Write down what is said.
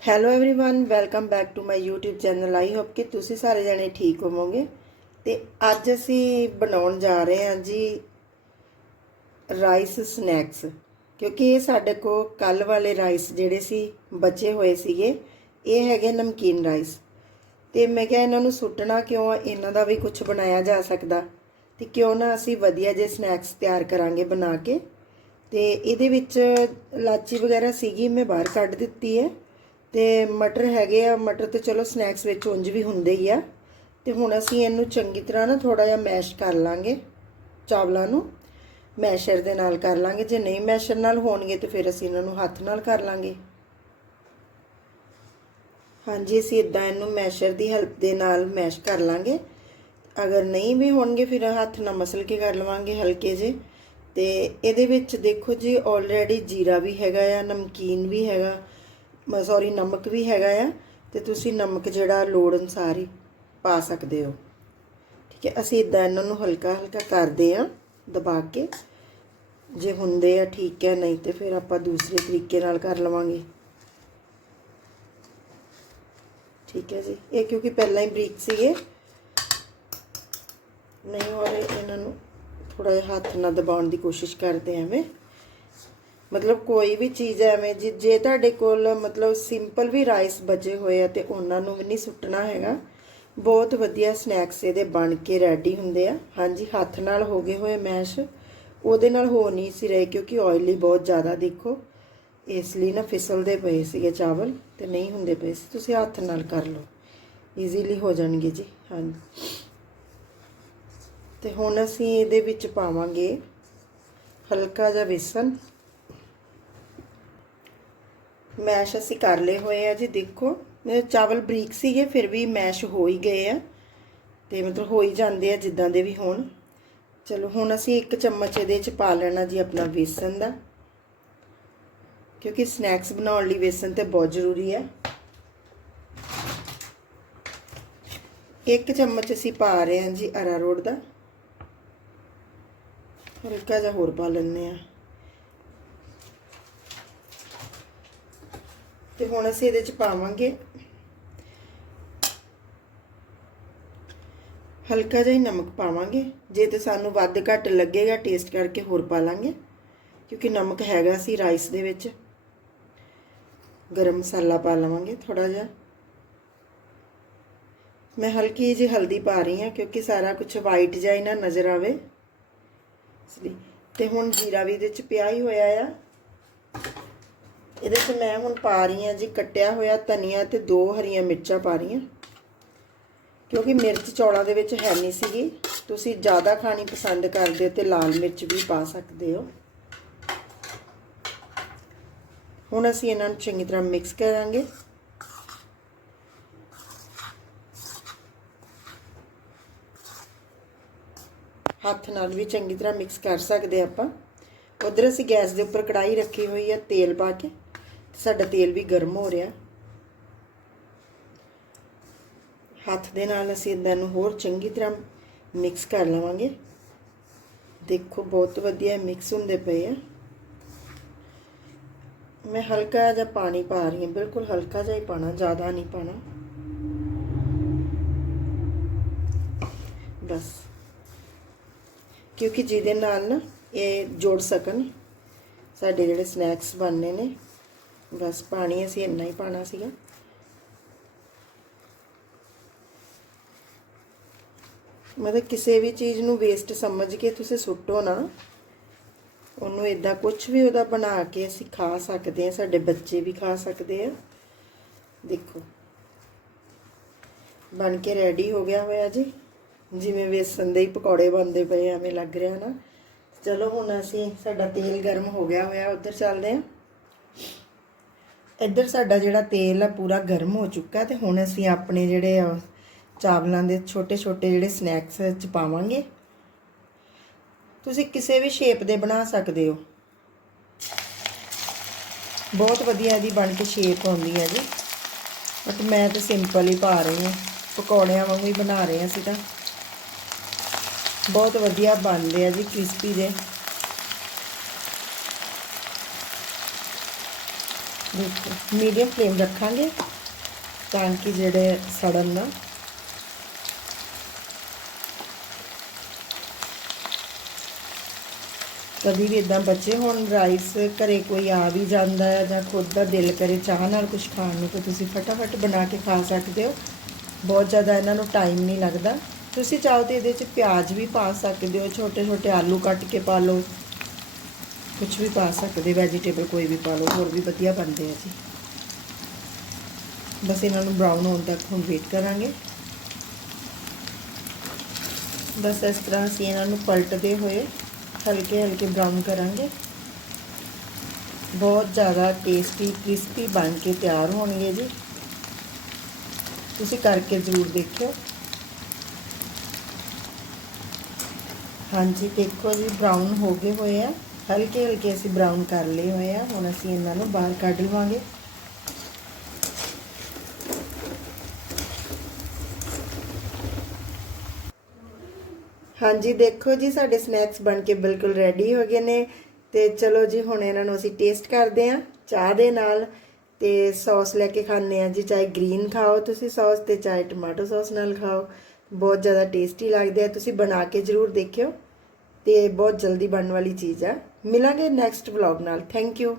hello everyone welcome back to my YouTube channel I hope ਕਿ ਤੁਸੀਂ ਸਾਰੇ ਜਣੇ ਠੀਕ ਹੋਵੋਗੇ ਤੇ ਅੱਜ ਅਸੀਂ ਬਣਾਉਣ ਜਾ ਰਹੇ ਹਾਂ ਜੀ ਰਾਈਸ ਸਨੈਕਸ ਕਿਉਂਕਿ ਇਹ ਸਾਡੇ ਕੋ ਕੱਲ ਵਾਲੇ ਰਾਈਸ ਜਿਹੜੇ ਸੀ ਬਚੇ ਹੋਏ ਸੀਗੇ ਇਹ ਹੈਗੇ ਨਮਕੀਨ ਰਾਈਸ ਤੇ ਮੈਂ ਕਿਹਾ ਇਹਨਾਂ ਨੂੰ ਸੁੱਟਣਾ ਕਿਉਂ ਆ ਇਹਨਾਂ ਦਾ ਵੀ ਕੁਝ ਬਣਾਇਆ ਜਾ ਸਕਦਾ ਤੇ ਕਿਉਂ ਨਾ ਅਸੀਂ ਵਧੀਆ ਜਿਹੇ ਸਨੈਕਸ ਤਿਆਰ ਕਰਾਂਗੇ ਬਣਾ ਕੇ ਤੇ ਇਹਦੇ ਵਿੱਚ ਲਾਚੀ ਵਗੈਰਾ ਸੀਗੀ ਮੈਂ ਬਾਹਰ ਕੱਢ ਦਿੱਤੀ ਹੈ ਤੇ ਮਟਰ ਹੈਗੇ ਆ, ਮਟਰ ਤੇ ਚਲੋ ਸਨੈਕਸ ਵਿੱਚ ਉਂਝ ਵੀ ਹੁੰਦੇ ਹੀ ਆ। ਤੇ ਹੁਣ ਅਸੀਂ ਇਹਨੂੰ ਚੰਗੀ ਤਰ੍ਹਾਂ ਨਾ ਥੋੜਾ ਜਿਹਾ ਮੈਸ਼ ਕਰ ਲਾਂਗੇ, ਚਾਵਲਾਂ ਨੂੰ। ਮੈਸ਼ਰ ਦੇ ਨਾਲ ਕਰ ਲਾਂਗੇ, ਜੇ ਨਹੀਂ ਮੈਸ਼ਰ ਨਾਲ ਹੋਣਗੇ ਤੇ ਫਿਰ ਅਸੀਂ ਇਹਨਾਂ ਨੂੰ ਹੱਥ ਨਾਲ ਕਰ ਲਾਂਗੇ। ਹਾਂਜੀ, ਅਸੀਂ ਇਦਾਂ ਇਹਨੂੰ ਮੈਸ਼ਰ ਦੀ ਹੈਲਪ ਦੇ ਨਾਲ ਮੈਸ਼ ਕਰ ਲਾਂਗੇ। ਅਗਰ ਨਹੀਂ ਵੀ ਹੋਣਗੇ ਫਿਰ ਹੱਥ ਨਾਲ ਮਸਲ ਕੇ ਕਰ ਲਵਾਂਗੇ ਹਲਕੇ ਜੇ ਤੇ ਇਹਦੇ ਵਿੱਚ ਦੇਖੋ ਜੀ ਆਲਰੇਡੀ ਜੀਰਾ ਵੀ ਹੈਗਾ ਆ, ਨਮਕੀਨ ਵੀ ਹੈਗਾ। ਸੌਰੀ ਨਮਕ ਵੀ ਹੈਗਾ ਆ ਤੇ ਤੁਸੀਂ ਨਮਕ ਜਿਹੜਾ ਲੋੜ ਅਨੁਸਾਰ ਹੀ ਪਾ ਸਕਦੇ ਹੋ। ਠੀਕ ਹੈ, ਅਸੀਂ ਇਦਾਂ ਇਹਨਾਂ ਨੂੰ ਹਲਕਾ ਹਲਕਾ ਕਰਦੇ ਆ ਦਬਾ ਕੇ। ਜੇ ਹੁੰਦੇ ਆ, ਠੀਕ ਹੈ, ਨਹੀਂ ਤੇ ਫਿਰ ਆਪਾਂ ਦੂਸਰੇ ਤਰੀਕੇ ਨਾਲ ਕਰ ਲਵਾਂਗੇ। ਠੀਕ ਹੈ ਜੀ, ਇਹ ਕਿਉਂਕਿ ਪਹਿਲਾਂ ਹੀ ਬਰੀਕ ਸੀਗੇ। ਨਹੀਂ ਹੋ ਰਹੇ ਇਹਨਾਂ ਨੂੰ ਥੋੜਾ ਜਿਹਾ ਹੱਥ ਨਾਲ ਦਬਾਉਣ ਦੀ ਕੋਸ਼ਿਸ਼ ਕਰਦੇ ਐਵੇਂ। ਮਤਲਬ ਕੋਈ ਵੀ ਚੀਜ਼ ਐਵੇਂ ਜੇ ਜੇ ਤੁਹਾਡੇ ਕੋਲ ਮਤਲਬ ਸਿੰਪਲ ਵੀ ਰਾਈਸ ਬਚੇ ਹੋਏ ਆ ਤੇ ਉਹਨਾਂ ਨੂੰ ਵੀ ਨਹੀਂ ਸੁੱਟਣਾ ਹੈਗਾ, ਬਹੁਤ ਵਧੀਆ ਸਨੈਕਸ ਇਹਦੇ ਬਣ ਕੇ ਰੈਡੀ ਹੁੰਦੇ ਆ। ਹਾਂਜੀ, ਹੱਥ ਨਾਲ ਹੋ ਗਏ ਹੋਏ ਮੈਸ਼ ਉਹਦੇ ਨਾਲ ਹੋ ਨਹੀਂ ਸੀ ਰਹੇ ਕਿਉਂਕਿ ਆਇਲੀ ਬਹੁਤ ਜ਼ਿਆਦਾ ਦੇਖੋ। ਇਸ ਲਈ ਨਾ ਫਿਸਲਦੇ ਪਏ ਸੀਗੇ ਚਾਵਲ ਤੇ ਨਹੀਂ ਹੁੰਦੇ ਪਏ ਸੀ। ਤੁਸੀਂ ਹੱਥ ਨਾਲ ਕਰ ਲਓ। ਈਜ਼ੀਲੀ ਹੋ ਜਾਣਗੇ ਜੀ, ਹਾਂਜੀ। ਤੇ ਹੁਣ ਅਸੀਂ ਇਹਦੇ ਵਿੱਚ ਪਾਵਾਂਗੇ ਹਲਕਾ ਜਿਹਾ ਬੇਸਨ ਮੈਸ਼ ਅਸੀਂ ਕਰ ਲਏ ਹੋਏ ਆ ਜੀ, ਦੇਖੋ। ਮੇਰੇ ਚਾਵਲ ਬਰੀਕ ਸੀਗੇ, ਫਿਰ ਵੀ ਮੈਸ਼ ਹੋ ਹੀ ਗਏ ਆ। ਤੇ ਮਤਲਬ ਹੋ ਹੀ ਜਾਂਦੇ ਆ ਜਿੱਦਾਂ ਦੇ ਵੀ ਹੋਣ। ਚਲੋ, ਹੁਣ ਅਸੀਂ ਇੱਕ ਚਮਚ ਇਹਦੇ ਚ ਪਾ ਲੈਣਾ ਜੀ ਆਪਣਾ ਬੇਸਨ ਦਾ। ਕਿਉਂਕਿ ਸਨੈਕਸ ਬਣਾਉਣ ਲਈ ਬੇਸਨ ਤੇ ਬਹੁਤ ਜ਼ਰੂਰੀ ਹੈ ਇੱਕ ਚਮਚ ਅਸੀਂ ਪਾ ਰਹੇ ਹਾਂ ਜੀ ਅਰਾਰੋਟ ਦਾ। ਹਲਕਾ ਜਿਹਾ ਹੋਰ ਪਾ ਲੈਂਦੇ ਆ ਤੇ ਹੁਣ ਅਸੀਂ ਇਹਦੇ ਚ ਪਾਵਾਂਗੇ। ਹਲਕਾ ਜਿਹਾ ਹੀ ਨਮਕ ਪਾਵਾਂਗੇ। ਜੇ ਤੇ ਸਾਨੂੰ ਵੱਧ ਘੱਟ ਲੱਗੇਗਾ ਟੇਸਟ ਕਰਕੇ ਹੋਰ ਪਾ ਲਾਂਗੇ। ਕਿਉਂਕਿ ਨਮਕ ਹੈਗਾ ਸੀ ਰਾਈਸ ਦੇ ਵਿੱਚ। ਗਰਮ ਮਸਾਲਾ ਪਾ ਲਵਾਂਗੇ ਥੋੜਾ ਜਿਹਾ। ਮੈਂ ਹਲਕੀ ਜਿਹੀ ਹਲਦੀ ਪਾ ਰਹੀ ਹਾਂ ਕਿਉਂਕਿ ਸਾਰਾ ਕੁਝ ਵਾਈਟ ਜਿਹਾ ਹੀ ਨਾ ਨਜ਼ਰ ਆਵੇ। ਇਸ ਲਈ ਤੇ ਹੁਣ ਜੀਰਾ ਵੀ ਇਹਦੇ ਚ ਪਿਆ ਹੀ ਹੋਇਆ ਆ। ਇਹਦੇ 'ਚ ਮੈਂ ਹੁਣ ਪਾ ਰਹੀ ਹਾਂ ਜੀ, ਕੱਟਿਆ ਹੋਇਆ ਧਨੀਆ ਤੇ ਦੋ ਹਰੀਆਂ ਮਿਰਚਾਂ ਪਾ ਰਹੀ ਹਾਂ। ਕਿਉਂਕਿ ਮਿਰਚ ਚੌਲਾਂ ਦੇ ਵਿੱਚ ਹੈ ਨਹੀਂ ਸੀਗੀ। ਤੁਸੀਂ ਜ਼ਿਆਦਾ ਖਾਣੀ ਪਸੰਦ ਕਰਦੇ ਹੋ ਤੇ ਲਾਲ ਮਿਰਚ ਵੀ ਪਾ ਸਕਦੇ ਹੋ। ਹੁਣ ਅਸੀਂ ਇਹਨਾਂ ਨੂੰ ਚੰਗੀ ਤਰ੍ਹਾਂ ਮਿਕਸ ਕਰਾਂਗੇ। ਹੱਥ ਨਾਲ ਵੀ ਚੰਗੀ ਤਰ੍ਹਾਂ ਮਿਕਸ ਕਰ ਸਕਦੇ ਆਪਾਂ। ਉਧਰ ਅਸੀਂ ਗੈਸ ਦੇ ਉੱਪਰ ਕੜਾਈ ਰੱਖੀ ਹੋਈ ਹੈ, ਤੇਲ ਪਾ ਕੇ। ਸਾਡਾ ਤੇਲ ਵੀ ਗਰਮ ਹੋ ਰਿਹਾ। ਹੱਥ ਦੇ ਨਾਲ ਅਸੀਂ ਇਹਨਾਂ ਨੂੰ ਹੋਰ ਚੰਗੀ ਤਰ੍ਹਾਂ ਮਿਕਸ ਕਰ ਲਵਾਂਗੇ। ਦੇਖੋ, ਬਹੁਤ ਵਧੀਆ ਮਿਕਸ ਹੁੰਦੇ ਪਏ ਆ। ਮੈਂ ਹਲਕਾ ਜਿਹਾ ਪਾਣੀ ਪਾ ਰਹੀ ਹਾਂ, ਬਿਲਕੁਲ ਹਲਕਾ ਜਿਹਾ ਹੀ ਪਾਣਾ, ਜ਼ਿਆਦਾ ਨਹੀਂ ਪਾਣਾ। ਬਸ। ਕਿਉਂਕਿ ਜਿਹਦੇ ਨਾਲ ਨਾ ਇਹ ਜੋੜ ਸਕਣ, ਸਾਡੇ ਜਿਹੜੇ ਸਨੈਕਸ ਬਣਨੇ ਨੇ। ਬਸ ਪਾਣੀ ਅਸੀਂ ਇੰਨਾ ਹੀ ਪਾਣਾ ਸੀਗਾ। ਮਤਲਬ ਕਿਸੇ ਵੀ ਚੀਜ਼ ਨੂੰ ਵੇਸਟ ਸਮਝ ਕੇ ਤੁਸੀਂ ਸੁੱਟੋ ਨਾ, ਉਹਨੂੰ ਇਦਾਂ ਕੁਝ ਵੀ ਉਹਦਾ ਬਣਾ ਕੇ ਅਸੀਂ ਖਾ ਸਕਦੇ ਹਾਂ, ਸਾਡੇ ਬੱਚੇ ਵੀ ਖਾ ਸਕਦੇ ਆ। ਦੇਖੋ। ਬਣ ਕੇ ਰੈਡੀ ਹੋ ਗਿਆ ਹੋਇਆ ਜੀ। ਜਿਵੇਂ ਵੇਸਣ ਦੇ ਹੀ ਪਕੌੜੇ ਬਣਦੇ ਪਏ ਐਵੇਂ ਲੱਗ ਰਿਹਾ ਨਾ। ਚਲੋ ਹੁਣ ਅਸੀਂ, ਸਾਡਾ ਤੇਲ ਗਰਮ ਹੋ ਗਿਆ ਹੋਇਆ, ਉੱਧਰ ਚੱਲਦੇ ਹਾਂ। ਇੱਧਰ ਸਾਡਾ ਜਿਹੜਾ ਤੇਲ ਆ ਪੂਰਾ ਗਰਮ ਹੋ ਚੁੱਕਾ ਤੇ ਹੁਣ ਅਸੀਂ ਆਪਣੇ ਜਿਹੜੇ ਆ, ਚਾਵਲਾਂ ਦੇ ਛੋਟੇ ਛੋਟੇ ਜਿਹੜੇ ਸਨੈਕਸ ਚ ਪਾਵਾਂਗੇ। ਤੁਸੀਂ ਕਿਸੇ ਵੀ ਸ਼ੇਪ ਦੇ ਬਣਾ ਸਕਦੇ ਹੋ। ਬਹੁਤ ਵਧੀਆ ਇਹਦੀ ਬਣ ਕੇ ਸ਼ੇਪ ਆਉਂਦੀ ਹੈ ਜੀ। ਬਟ ਮੈਂ ਤਾਂ ਸਿੰਪਲ ਹੀ ਪਾ ਰਹੀ ਹਾਂ। ਪਕੌੜਿਆਂ ਵਾਂਗੂ ਹੀ ਬਣਾ ਰਹੇ ਹਾਂ ਅਸੀਂ ਤਾਂ। ਬਹੁਤ ਵਧੀਆ ਬਣਦੇ ਆ ਜੀ ਕ੍ਰਿਸਪੀ ਦੇ ਦੇਖੋ, ਮੀਡੀਅਮ ਫਲੇਮ ਰੱਖਾਂਗੇ, ਤਾਂ ਕਿ ਜਿਹੜੇ ਸੜਨ ਨਾ। ਕਦੀ ਵੀ ਇਦਾਂ ਬੱਚੇ ਹੁਣ ਰਾਈਸ ਘਰੇ ਕੋਈ ਆ ਵੀ ਜਾਂਦਾ ਹੈ ਜਾਂ ਖੁਦ ਦਾ ਦਿਲ ਕਰੇ ਚਾਹ ਨਾਲ ਕੁਝ ਖਾਣ ਨੂੰ, ਤਾਂ ਤੁਸੀਂ ਫਟਾਫਟ ਬਣਾ ਕੇ ਖਾ ਸਕਦੇ ਹੋ। ਬਹੁਤ ਜ਼ਿਆਦਾ ਇਹਨਾਂ ਨੂੰ ਟਾਈਮ ਨਹੀਂ ਲੱਗਦਾ। ਤੁਸੀਂ ਚਾਹੋ ਤੇ ਇਹਦੇ 'ਚ ਪਿਆਜ਼ ਵੀ ਪਾ ਸਕਦੇ ਹੋ ਛੋਟੇ ਛੋਟੇ ਆਲੂ ਕੱਟ ਕੇ ਪਾ ਲਓ। ਕੁਝ ਵੀ ਪਾ ਸਕਦੇ ਵੈਜੀਟੇਬਲ ਕੋਈ ਵੀ ਪਾ ਲਓ, ਹੋਰ ਵੀ ਵਧੀਆ ਬਣਦੇ ਆ ਜੀ। ਬਸ ਇਹਨਾਂ ਨੂੰ ਬਰਾਊਨ ਹੋਣ ਤੱਕ ਹੁਣ ਵੇਟ ਕਰਾਂਗੇ। ਬਸ ਇਸ ਤਰ੍ਹਾਂ ਅਸੀਂ ਇਹਨਾਂ ਨੂੰ ਪਲਟਦੇ ਹੋਏ ਹਲਕੇ ਹਲਕੇ ਬਰਾਊਨ ਕਰਾਂਗੇ। ਬਹੁਤ ਜ਼ਿਆਦਾ ਟੇਸਟੀ ਕ੍ਰਿਸਪੀ ਬਣ ਕੇ ਤਿਆਰ ਹੋਣਗੇ ਜੀ। ਤੁਸੀਂ ਕਰਕੇ ਜ਼ਰੂਰ ਦੇਖਿਓ। ਹਾਂਜੀ, ਦੇਖੋ ਜੀ ਬਰਾਊਨ ਹੋ ਗਏ ਹੋਏ ਆ। ਹਲਕੇ ਹਲਕੇ ਅਸੀਂ ਬਰਾਊਨ ਕਰ ਲਏ ਹੋਏ ਆ। ਹੁਣ ਅਸੀਂ ਇਹਨਾਂ ਨੂੰ ਬਾਹਰ ਕੱਢ ਲਵਾਂਗੇ। ਹਾਂਜੀ, ਦੇਖੋ ਜੀ, ਸਾਡੇ ਸਨੈਕਸ ਬਣ ਕੇ ਬਿਲਕੁਲ ਰੈਡੀ ਹੋ ਗਏ ਨੇ। ਤੇ ਚਲੋ ਜੀ, ਹੁਣ ਇਹਨਾਂ ਨੂੰ ਅਸੀਂ ਟੇਸਟ ਕਰਦੇ ਆਂ ਚਾਹ ਦੇ ਨਾਲ ਤੇ ਸੌਸ ਲੈ ਕੇ ਖਾਣੇ ਆ ਜੀ। ਚਾਹੇ ਗ੍ਰੀਨ ਖਾਓ ਤੁਸੀਂ ਸੌਸ ਤੇ, ਚਾਹੇ ਟਮਾਟੋ ਸੌਸ ਨਾਲ ਖਾਓ। ਬਹੁਤ ਜ਼ਿਆਦਾ ਟੇਸਟੀ ਲੱਗਦੇ ਆ। ਤੁਸੀਂ ਬਣਾ ਕੇ ਜ਼ਰੂਰ ਦੇਖਿਓ। ਤੇ ਬਹੁਤ ਜਲਦੀ ਬਣਨ ਵਾਲੀ ਚੀਜ਼ ਆ। ਮਿਲਾਂਗੇ ਨੈਕਸਟ ਵਲੌਗ ਨਾਲ। Thank you